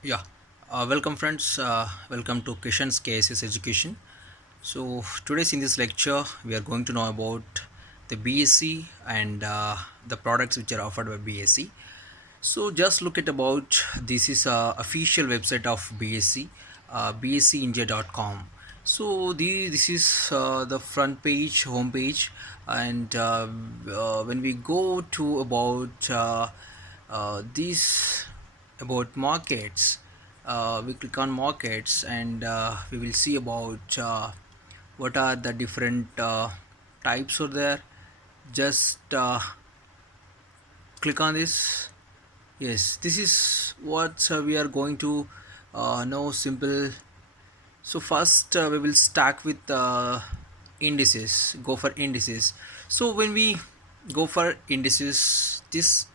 Yeah, welcome friends. Welcome to Kishan's KSS Education. So today's in this lecture, we are going to know about the BSE and the products which are offered by BSE. So just look at about this is official website of BSE, bseindia.com. So this is the front page, home page, and when we go to about these about markets, we click on markets and we will see about what are the different types are there. Just click on this. Yes, this is what we are going to know simple. So first we will start with indices. Go for indices. So when we go for indices, this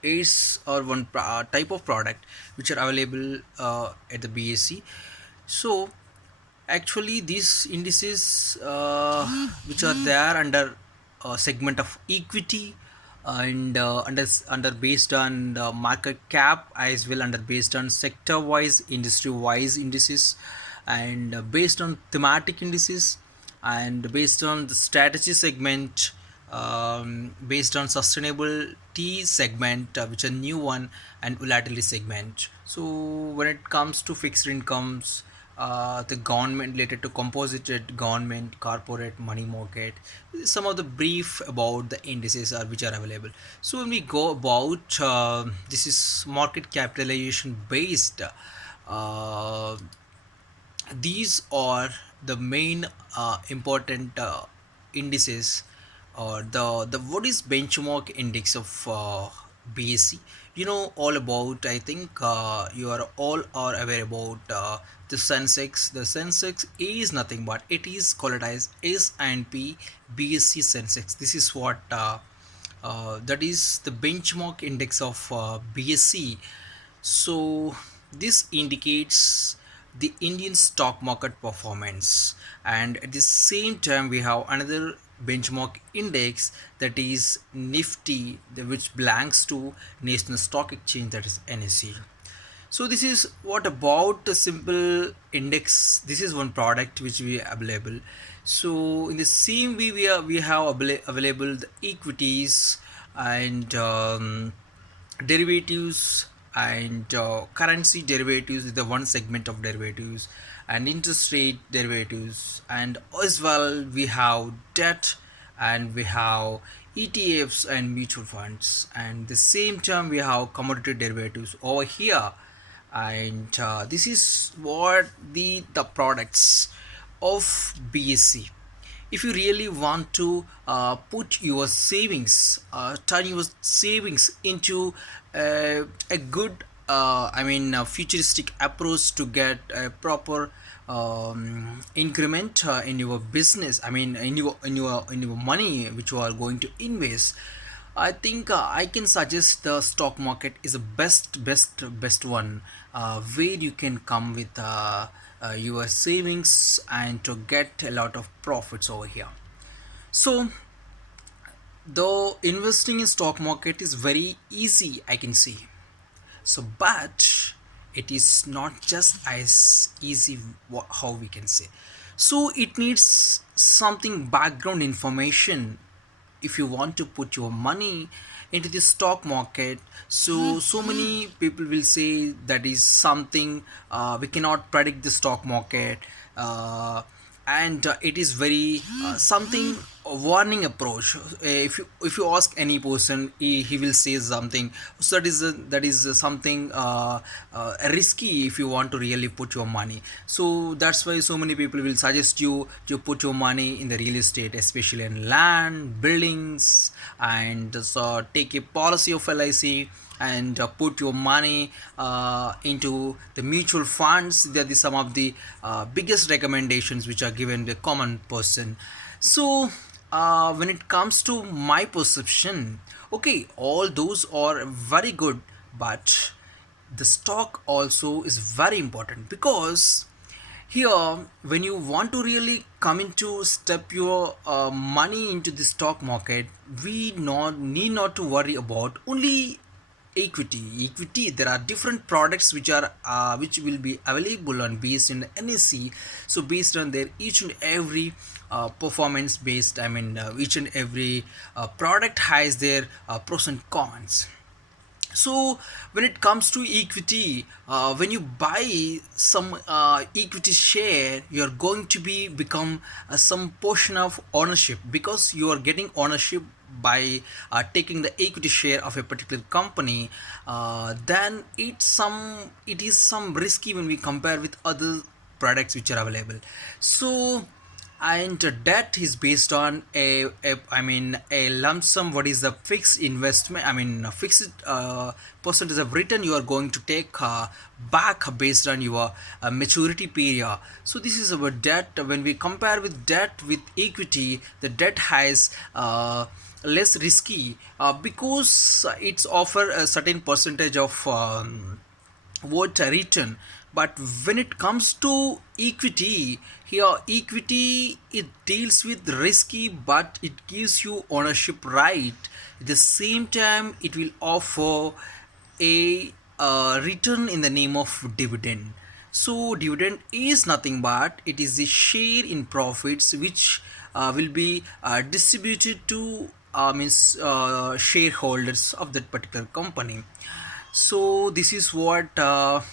is or one type of product which are available at the BSE. So actually these indices which are there under segment of equity and under based on the market cap as well under based on sector wise industry wise indices and based on thematic indices and based on the strategy segment, based on sustainability segment, which are new one, and volatility segment. So when it comes to fixed incomes, the government related to composited government, corporate, money market, some of the brief about the indices are which are available. So when we go about this is market capitalization based, uh, these are the main important indices or the what is benchmark index of BSE. You know all about, I think you are all are aware about the Sensex. The Sensex is nothing but it is called as S&P BSE Sensex. This is what that is the benchmark index of BSE. So this indicates the Indian stock market performance, and at the same time we have another benchmark index that is Nifty, which belongs to National Stock Exchange, that is NSE. So this is what about the simple index. This is one product which we available. So in the same way we have available the equities and derivatives and currency derivatives is the one segment of derivatives, and interest rate derivatives, and as well we have debt and we have ETFs and mutual funds, and the same time we have commodity derivatives over here. And this is what the products of BSE. If you really want to put your savings, turn your savings into a good futuristic approach to get a proper increment in your business, I mean in your money which you are going to invest, I think I can suggest the stock market is the best one where you can come with your savings and to get a lot of profits over here. So though investing in stock market is very easy, I can see. So but it is not just as easy how we can say. So it needs something background information if you want to put your money into the stock market. So many people will say that is something we cannot predict the stock market, and it is very something warning approach. If you ask any person, he will say something. So that is something risky if you want to really put your money. So that's why so many people will suggest you to put your money in the real estate, especially in land, buildings, and so take a policy of LIC and put your money into the mutual funds. That is some of the biggest recommendations which are given the common person. So when it comes to my perception, okay, all those are very good, but the stock also is very important, because here when you want to really come into step your money into the stock market, we not need not to worry about only equity, there are different products which will be available on based on NSE. So based on their each and every performance based, each and every product has their pros and cons. So when it comes to equity, when you buy some equity share, you're going to be become some portion of ownership, because you are getting ownership by taking the equity share of a particular company. Then it is some risky when we compare with other products which are available. So and debt is based on a lump sum. What is the fixed investment, a fixed percentage of return you are going to take back based on your maturity period. So this is our debt. When we compare with debt with equity, the debt has less risky because it's offer a certain percentage of what return. But when it comes to equity, here equity, it deals with risky, but it gives you ownership right. At the same time, it will offer a return in the name of dividend. So dividend is nothing but it is the share in profits which will be distributed to means shareholders of that particular company. So this is what the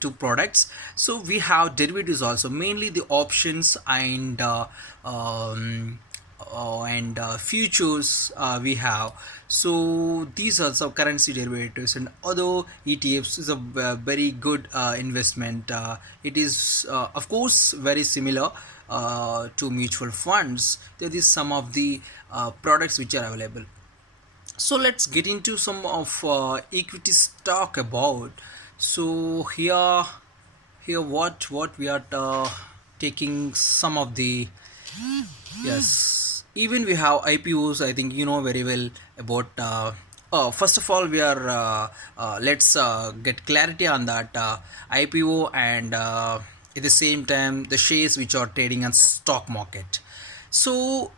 two products. So we have derivatives also, mainly the options and futures we have. So these are some currency derivatives, and other ETFs is a very good investment. It is of course very similar to mutual funds. There is some of the products which are available. So let's get into some of equity stock about. So here what we are taking some of the, yes, even we have IPOs. I think you know very well about. First of all, we are let's get clarity on that IPO, and at the same time the shares which are trading on stock market. So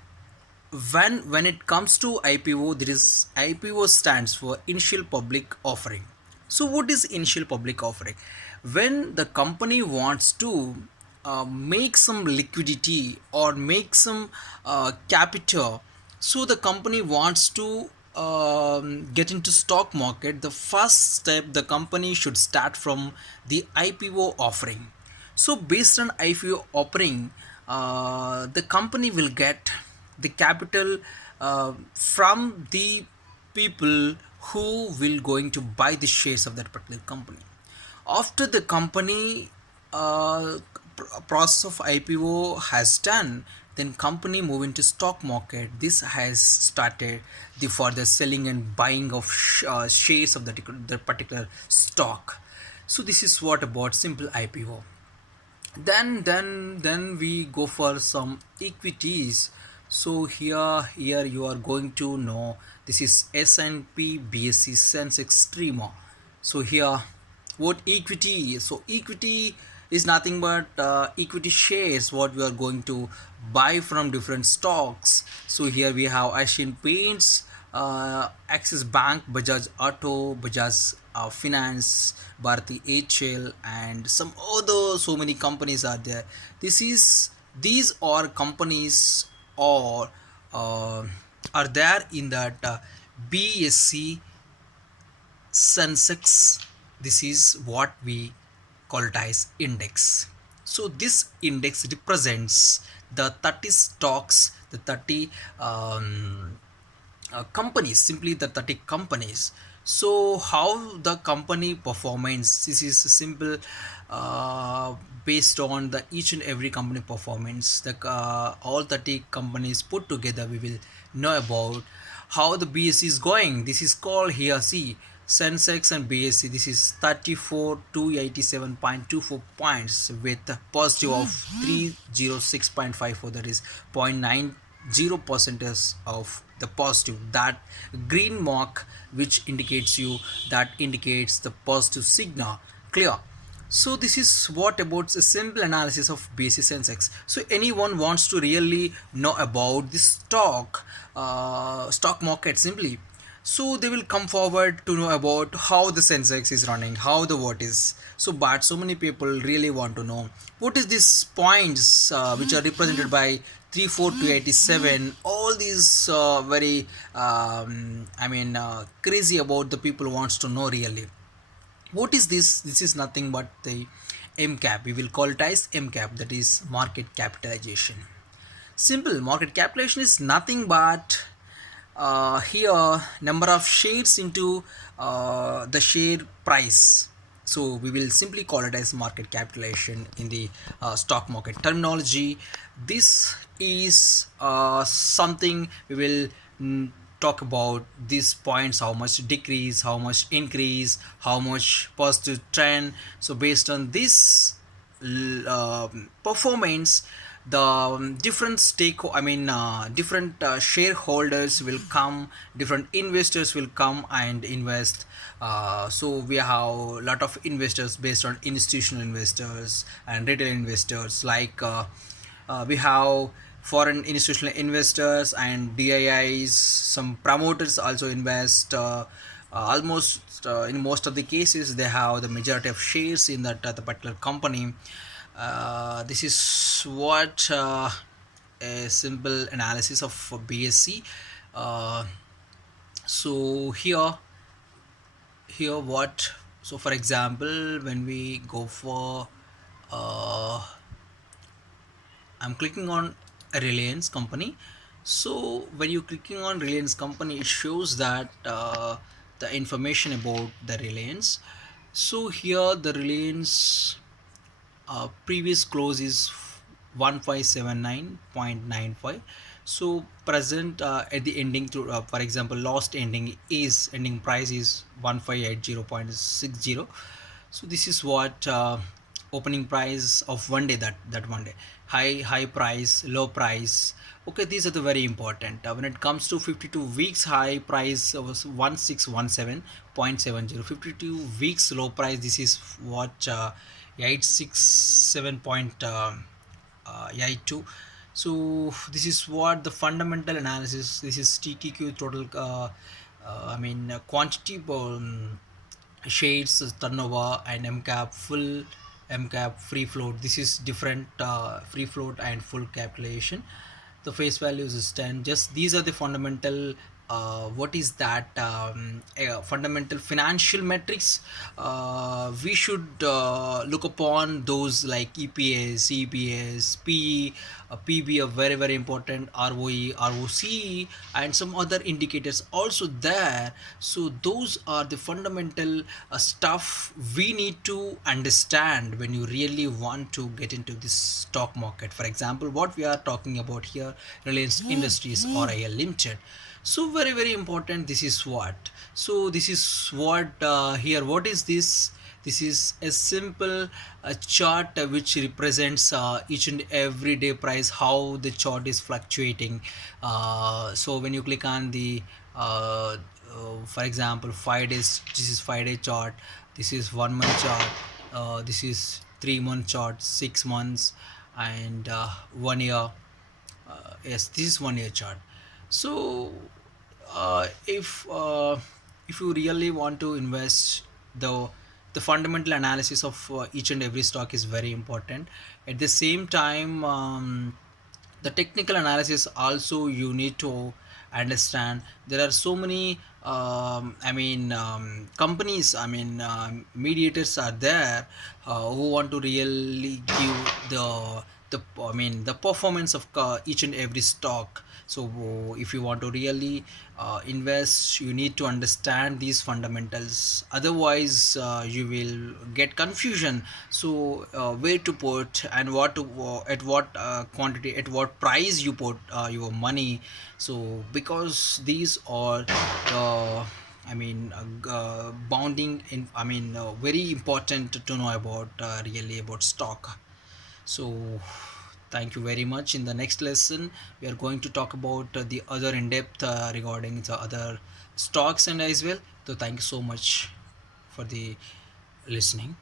when it comes to IPO, there is IPO stands for initial public offering. So what is initial public offering? When the company wants to make some liquidity or make some capital, so the company wants to get into stock market. The first step, the company should start from the IPO offering. So based on IPO offering, the company will get the capital from the people who will going to buy the shares of that particular company. After the company process of IPO has done, then company move into stock market. This has started the further selling and buying of shares of the particular stock. So this is what about simple IPO. Then we go for some equities. So here you are going to know this is S&P BSE Sensex streamer. So here what equity, so equity is nothing but equity shares what we are going to buy from different stocks. So here we have Asian Paints, Axis Bank, Bajaj Auto, Bajaj Finance, Bharati HL, and some other so many companies are there. These are companies or are there in that BSE Sensex. This is what we call it as index. So this index represents the 30 stocks, the 30 companies, simply the 30 companies. So how the company performance, this is simple, based on the each and every company performance, the all 30 companies put together, we will know about how the BSE is going. This is called here, see, Sensex and BSE. This is 34,287.24 points with a positive of 306.54, that is 0.90% of the positive. That green mark which indicates you, that indicates the positive signal. Clear? So this is what about a simple analysis of BSE Sensex. So anyone wants to really know about this stock market simply. so they will come forward to know about how the sensex is running, how the what is. So but so many people really want to know what is these points which are represented by 34 to 87. All these very crazy about the people wants to know really what is this. This is nothing but the MCAP. We will call it as MCAP, that is market capitalization. Simple, market capitalization is nothing but here number of shares into the share price. So we will simply call it as market capitalization in the stock market terminology. This is something we will talk about these points, how much decrease, how much increase, how much positive trend. So based on this performance, the different different shareholders will come, different investors will come and invest. So we have a lot of investors based on institutional investors and retail investors, like we have foreign institutional investors and DIIs. Some promoters also invest. Almost in most of the cases, they have the majority of shares in that the particular company. This is what a simple analysis of BSE. Uh, so here what, so for example, when we go for uh, I'm clicking on a Reliance company. So when you're clicking on Reliance company, it shows that the information about the Reliance. So here the Reliance previous close is 1579.95. So present at the ending to for example last ending is ending price is 1580.60. So this is what opening price of one day, that one day, high price, low price. Okay, these are the very important. When it comes to 52 weeks high price was 1617.70, 52 weeks low price, this is what 867.82. So this is what the fundamental analysis. This is TQQ, total quantity, shades, turnover, and MCAP full, MCAP free float. This is different free float and full calculation. The face values is 10. Just these are the fundamental what is that fundamental financial metrics. We should look upon those like EPS, EPS, PE, PB are very very important, ROE, ROCE, and some other indicators also there. So those are the fundamental stuff we need to understand when you really want to get into this stock market. For example, what we are talking about here, Reliance Industries RIL Limited. So very very important. This is what, so this is what here, what is this? This is a simple chart which represents each and every day price, how the chart is fluctuating. So when you click on the for example 5 days, this is 5 day chart, this is 1 month chart, this is 3 month chart, 6 months, and 1 year. Yes, this is 1 year chart. So if you really want to invest, the fundamental analysis of each and every stock is very important. At the same time, the technical analysis also you need to understand. There are so many companies, mediators are there who want to really give the performance of each and every stock. So if you want to really invest, you need to understand these fundamentals, otherwise you will get confusion. So where to put and what to at what quantity, at what price you put your money. So because these are bounding in, very important to know about really about stock. So thank you very much. In the next lesson, we are going to talk about the other in depth regarding the other stocks and as well. So thank you so much for the listening.